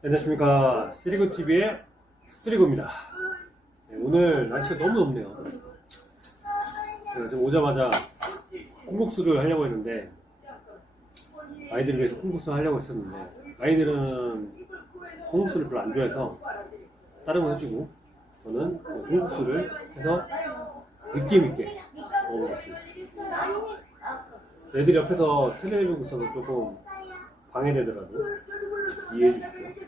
안녕하십니까 쓰리고 TV의 쓰리고입니다. 네, 오늘 날씨가 너무 덥네요. 제가 오자마자 콩국수를 하려고 했는데 아이들을 위해서 콩국수 하려고 했었는데 아이들은 콩국수를 별로 안 좋아해서 다른 거 해주고 저는 콩국수를 해서 느낌 있게 먹어봤습니다. 애들이 옆에서 텔레비전 있어서 조금 방해되더라도 이해해 주십시오.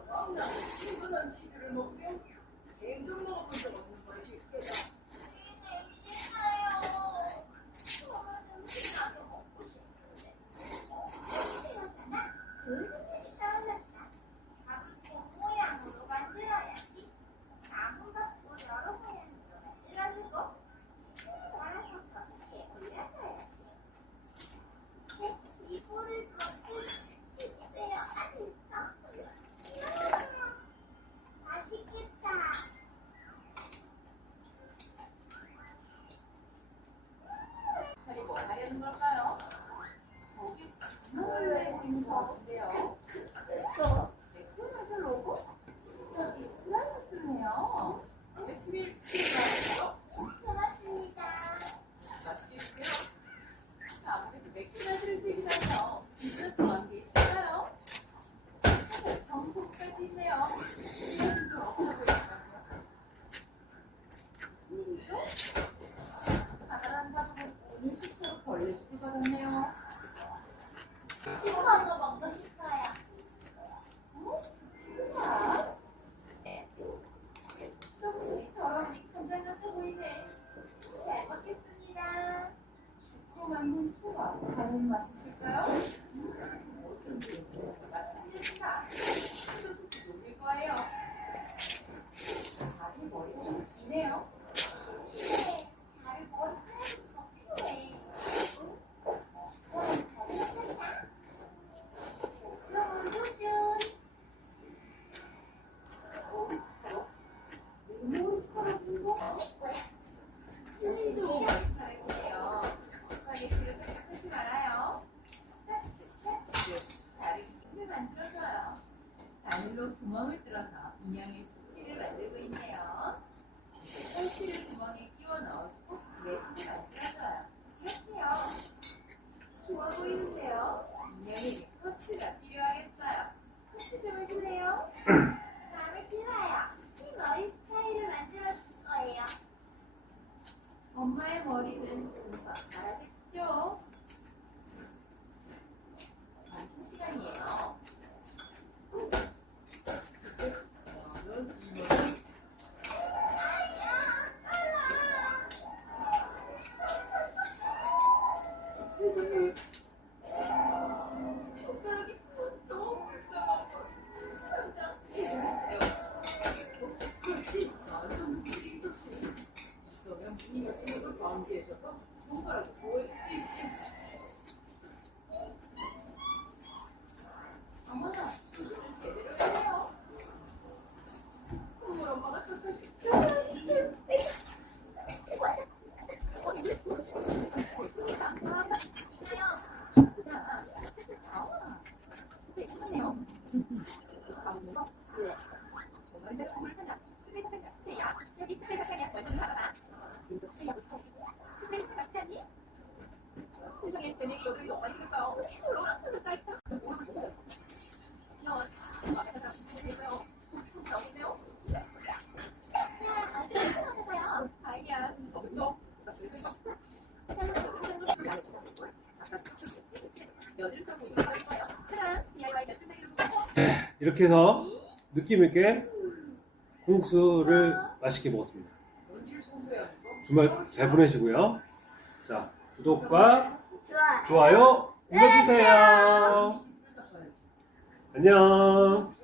뻔나는 친근한 집을 먹며 갱도 먹어본 적 pensar. 한번 초밥 맛있을까요? 어떤지 맛있을까요? Thank you. 바늘로 구멍을 뚫어서 인형의 꽁치를 만들고 있네요. 꽁치를 구멍에 너 이렇게 해서 느낌 있게 콩수를 맛있게 먹었습니다. 주말 잘 보내시고요. 자, 구독과 좋아. 좋아요 눌러주세요. 안녕.